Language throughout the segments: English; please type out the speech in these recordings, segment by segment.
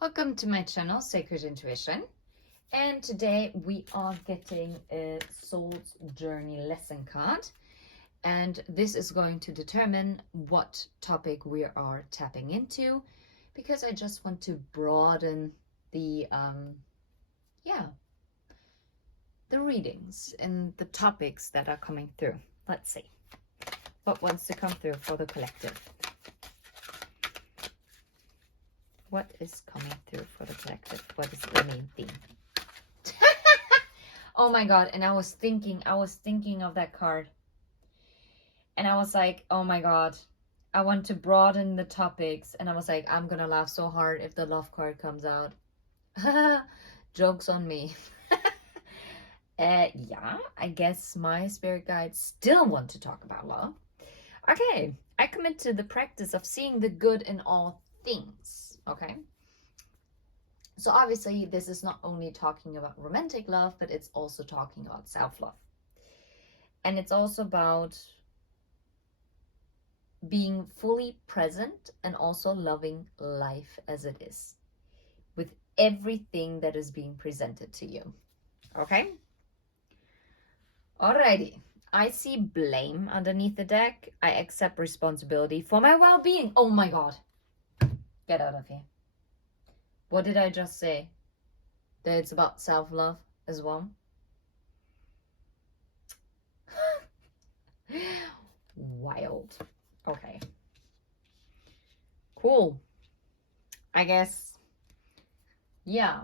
Welcome to my channel, Sacred Intuition. And today we are getting a Soul's Journey lesson card. And this is going to determine what topic we are tapping into, because I just want to broaden the readings and the topics that are coming through. Let's see what wants to come through for the collective. What is coming through for the collective? What is the main theme? Oh my god, and I was thinking of that card. And I was like, oh my god, I want to broaden the topics. And I was like, I'm gonna laugh so hard if the love card comes out. Joke's on me. Yeah, I guess my spirit guides still want to talk about love. Okay, I commit to the practice of seeing the good in all things. Okay, so obviously this is not only talking about romantic love, but it's also talking about self-love. And it's also about being fully present and also loving life as it is, with everything that is being presented to you. Okay? Alrighty. I see blame underneath the deck. I accept responsibility for my well-being. Oh my god. Get out of here. What did I just say? That it's about self-love as well? Wild. Okay. Cool. I guess, yeah.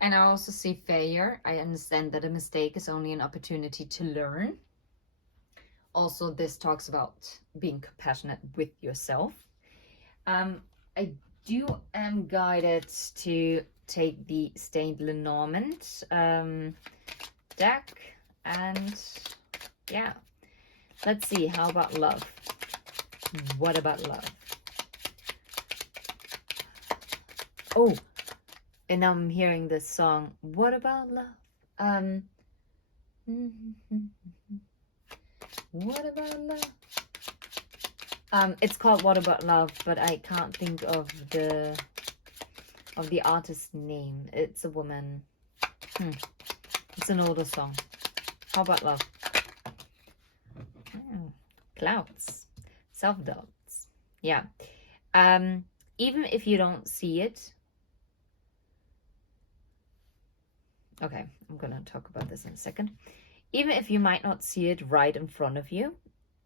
And I also see failure. I understand that a mistake is only an opportunity to learn. Also, this talks about being compassionate with yourself. I am guided to take the Stained Lenormand deck, and yeah, let's see. How about love? What about love? Oh, and I'm hearing this song. What about love? What about love? It's called What About Love, but I can't think of the artist's name. It's a woman. It's an older song. How about love? Clouds. Self-doubts. Yeah. Even if you don't see it. Okay, I'm gonna talk about this in a second. Even if you might not see it right in front of you,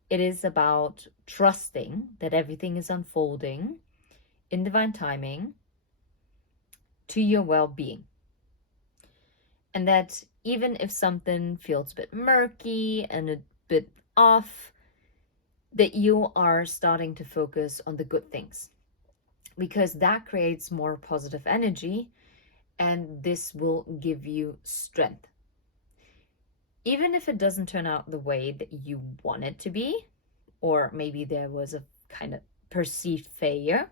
it is about trusting that everything is unfolding in divine timing to your well-being. And that even if something feels a bit murky and a bit off, that you are starting to focus on the good things, because that creates more positive energy, and this will give you strength. Even if it doesn't turn out the way that you want it to be, or maybe there was a kind of perceived failure,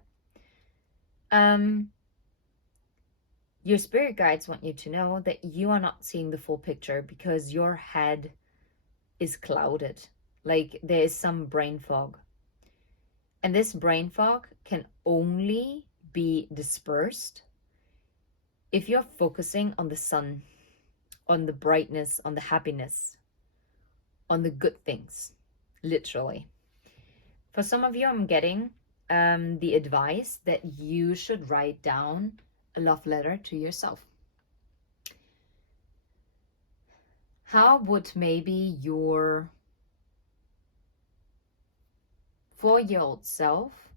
your spirit guides want you to know that you are not seeing the full picture, because your head is clouded. Like there is some brain fog. And this brain fog can only be dispersed if you're focusing on the sun, on the brightness, on the happiness, on the good things, literally. For some of you, I'm getting the advice that you should write down a love letter to yourself. How would maybe your 4-year-old self,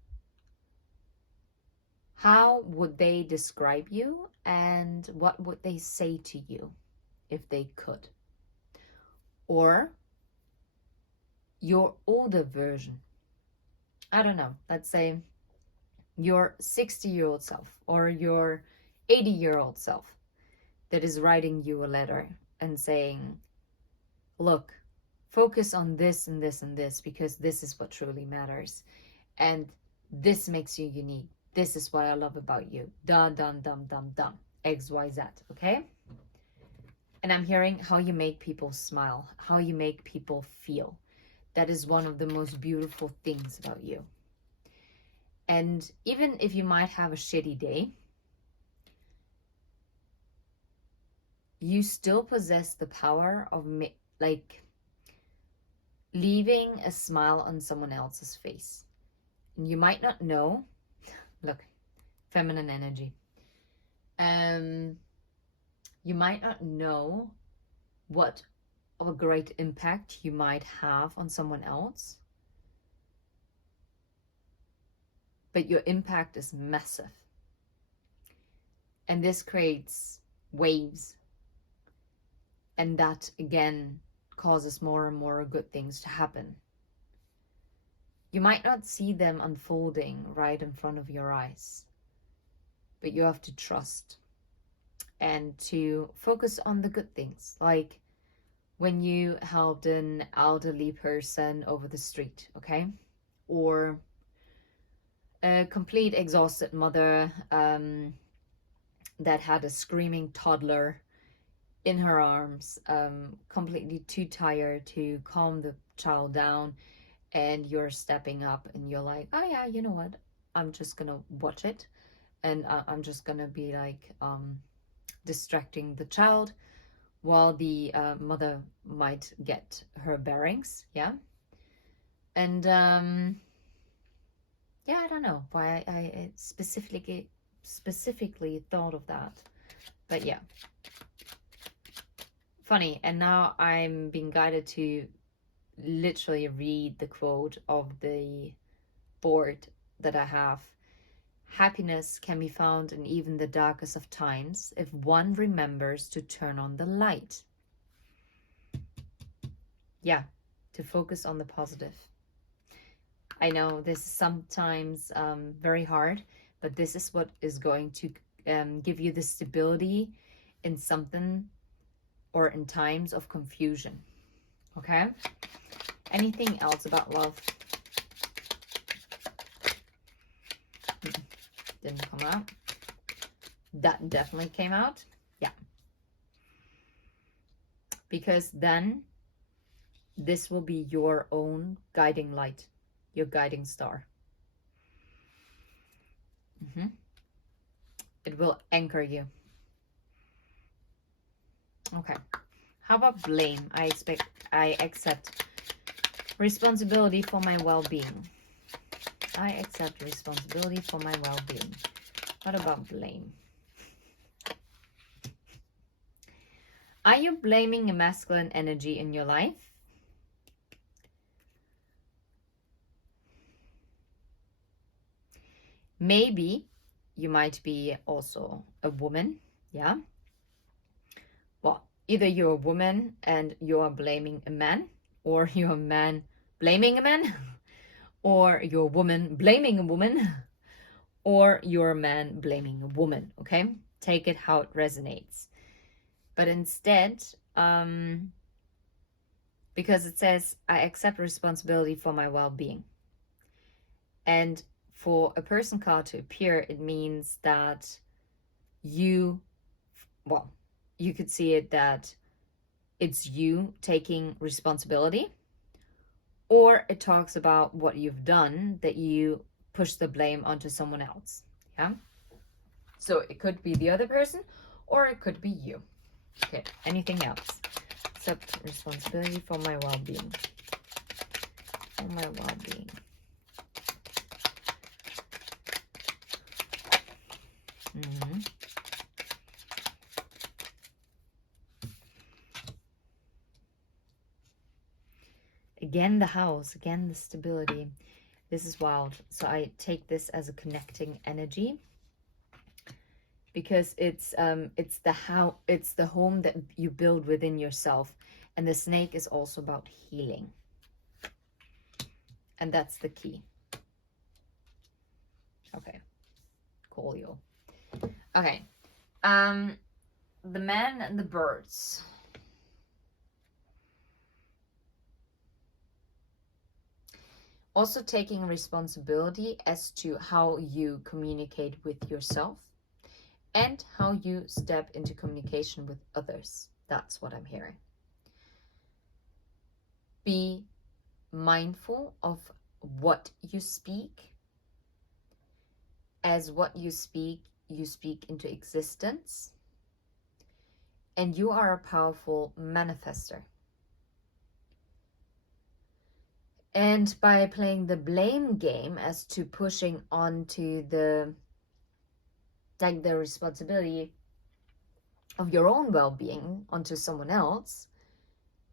how would they describe you, and what would they say to you if they could? Or your older version, I don't know, let's say your 60-year-old self or your 80-year-old self that is writing you a letter and saying, look, focus on this and this and this, because this is what truly matters, and this makes you unique. This is what I love about you. Dun, dun, dun, dun, dun. XYZ, okay? And I'm hearing how you make people smile, how you make people feel. That is one of the most beautiful things about you. And even if you might have a shitty day, you still possess the power of like leaving a smile on someone else's face. And you might not know, look, feminine energy. You might not know what of a great impact you might have on someone else, but your impact is massive. And this creates waves. And that, again, causes more and more good things to happen. You might not see them unfolding right in front of your eyes, but you have to trust and to focus on the good things. Like when you helped an elderly person over the street, okay? Or a complete exhausted mother that had a screaming toddler in her arms, completely too tired to calm the child down, and you're stepping up and you're like, oh yeah, you know what, I'm just gonna watch it, and I'm just gonna be like distracting the child while the mother might get her bearings. Yeah. And yeah, I don't know why I specifically thought of that, but yeah, funny. And now I'm being guided to literally read the quote of the board that I have. Happiness can be found in even the darkest of times if one remembers to turn on the light. Yeah, to focus on the positive. I know this is sometimes very hard, but this is what is going to give you the stability in something or in times of confusion. Okay? Anything else about love? Didn't come out. That definitely came out. Yeah. Because then this will be your own guiding light, your guiding star. It will anchor you. Okay. How about blame? I accept responsibility for my well-being. I accept responsibility for my well-being. What about blame? Are you blaming a masculine energy in your life? Maybe you might be also a woman. Yeah. Well, either you're a woman and you're blaming a man, or you're a man blaming a man, or you're a woman blaming a woman, or you're a man blaming a woman. Okay, take it how it resonates. But instead, because it says, I accept responsibility for my well-being. And for a person card to appear, it means that you could see it that it's you taking responsibility, or it talks about what you've done that you push the blame onto someone else. Yeah. So it could be the other person, or it could be you. Okay. Anything else? Accept responsibility for my well-being. For my well-being. Again, the house, again, the stability. This is wild. So I take this as a connecting energy, because it's the home that you build within yourself. And the snake is also about healing. And that's the key. Okay. Cool, yo. Okay. The man and the birds. Also taking responsibility as to how you communicate with yourself and how you step into communication with others. That's what I'm hearing. Be mindful of what you speak, as what you speak into existence. And you are a powerful manifester. And by playing the blame game as to pushing onto the responsibility of your own well-being onto someone else,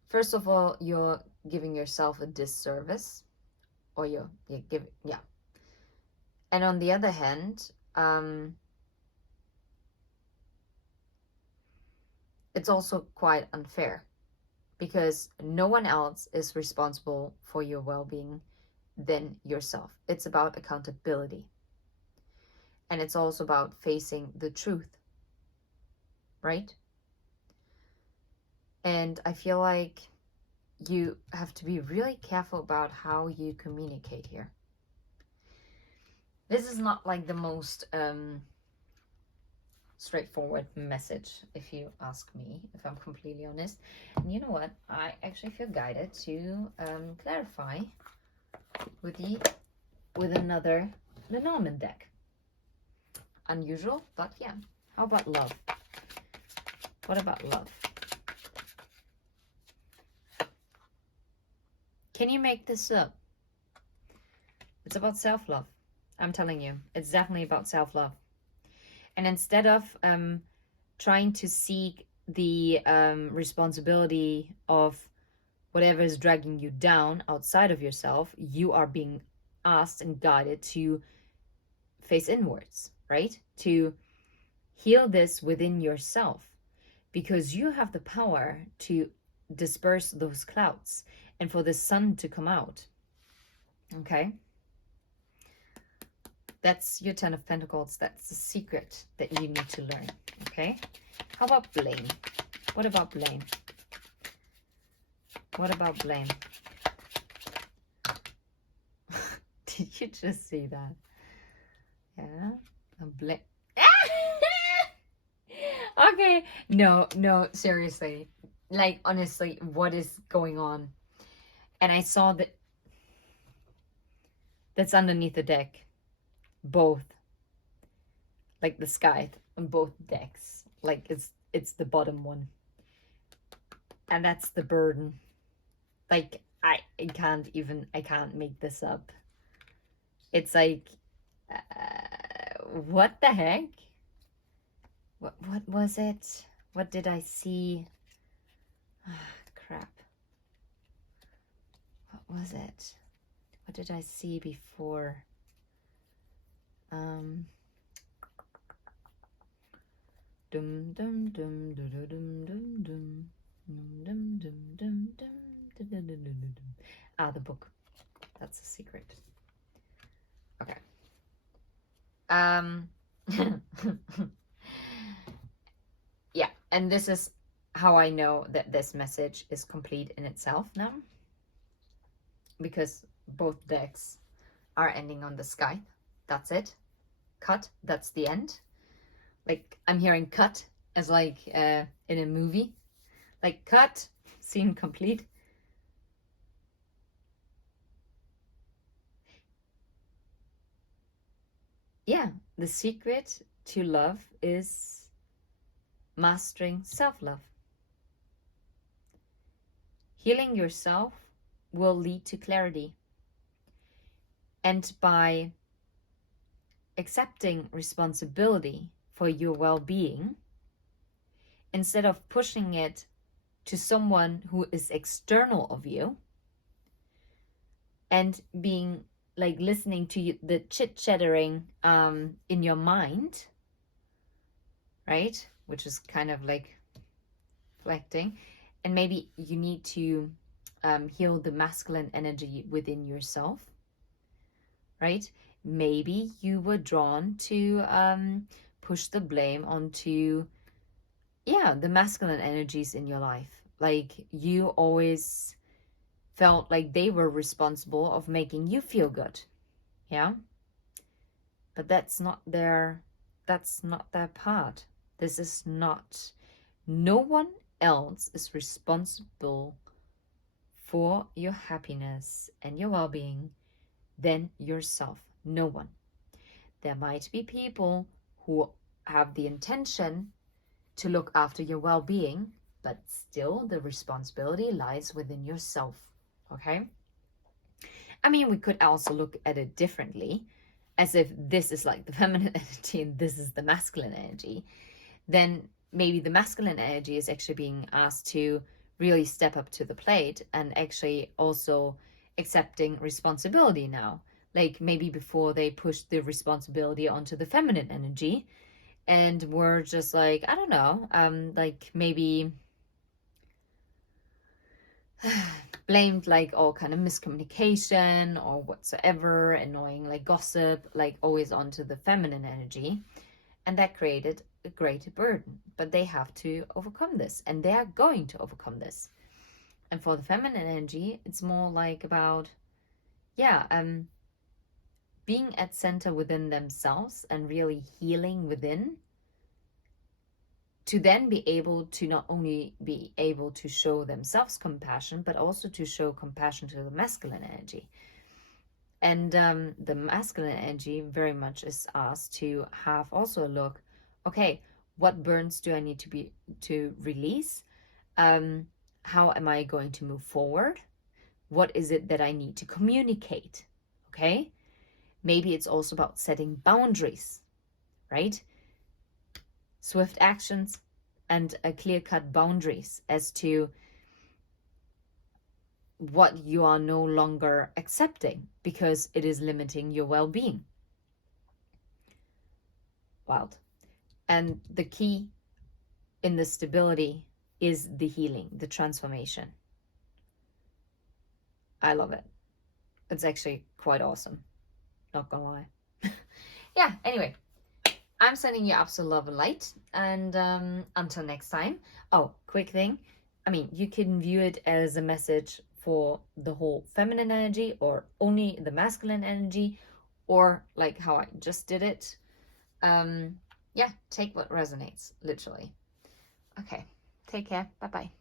first of all, you're giving yourself a disservice, or you're giving, yeah. And on the other hand, it's also quite unfair, because no one else is responsible for your well-being than yourself. It's about accountability. And it's also about facing the truth, right? And I feel like you have to be really careful about how you communicate here. This is not like the most straightforward message, if you ask me, if I'm completely honest. And you know what? I actually feel guided to clarify with another Lenormand deck. Unusual, but yeah. How about love? What about love? Can you make this up? It's about self-love. I'm telling you, it's definitely about self-love. And instead of trying to seek the responsibility of whatever is dragging you down outside of yourself, you are being asked and guided to face inwards, right? To heal this within yourself, because you have the power to disperse those clouds and for the sun to come out. Okay? That's your 10 of Pentacles. That's the secret that you need to learn. Okay? How about blame? What about blame? What about blame? Did you just see that? Yeah? Blame. Okay. No, seriously. Like, honestly, what is going on? And I saw that that's underneath the deck. Both. Like the sky on both decks. Like it's the bottom one. And that's the burden. Like, I can't make this up. It's like, what the heck? What was it? What did I see? Crap. What was it? What did I see before? Dum dum dum dum dum dum dum dum dum dum dum dum. Ah, the book. That's a secret. Okay. Yeah, and this is how I know that this message is complete in itself now, because both decks are ending on the sky. That's it. Cut. That's the end. Like, I'm hearing cut as like in a movie. Like, cut, scene complete. Yeah, the secret to love is mastering self-love. Healing yourself will lead to clarity. And by accepting responsibility for your well-being, instead of pushing it to someone who is external of you, and being like listening to the chit-chattering in your mind, right? Which is kind of like reflecting. And maybe you need to heal the masculine energy within yourself, right? Maybe you were drawn to push the blame onto, the masculine energies in your life. Like, you always felt like they were responsible of making you feel good. Yeah? But that's not their part. This is not, no one else is responsible for your happiness and your well-being than yourself. No one. there might be people who have the intention to look after your well-being, but still the responsibility lies within yourself. Okay? I mean, we could also look at it differently, as if this is like the feminine energy and this is the masculine energy. Then maybe the masculine energy is actually being asked to really step up to the plate and actually also accepting responsibility now. Like maybe before they pushed the responsibility onto the feminine energy and were just like, I don't know, like maybe blamed like all kind of miscommunication or whatsoever, annoying like gossip, like always onto the feminine energy. And that created a greater burden. But they have to overcome this, and they are going to overcome this. And for the feminine energy, it's more like about, being at center within themselves and really healing within, to then be able to not only be able to show themselves compassion, but also to show compassion to the masculine energy. And the masculine energy very much is asked to have also a look, okay, what burdens do I need to release? How am I going to move forward? What is it that I need to communicate? Okay? Maybe it's also about setting boundaries, right? Swift actions and a clear-cut boundaries as to what you are no longer accepting because it is limiting your well-being. Wild. And the key in the stability is the healing, the transformation. I love it. It's actually quite awesome. Not gonna lie. Yeah, anyway. I'm sending you absolute love and light. And until next time. Oh, quick thing. I mean, you can view it as a message for the whole feminine energy or only the masculine energy, or like how I just did it. Yeah, take what resonates, literally. Okay, take care. Bye-bye.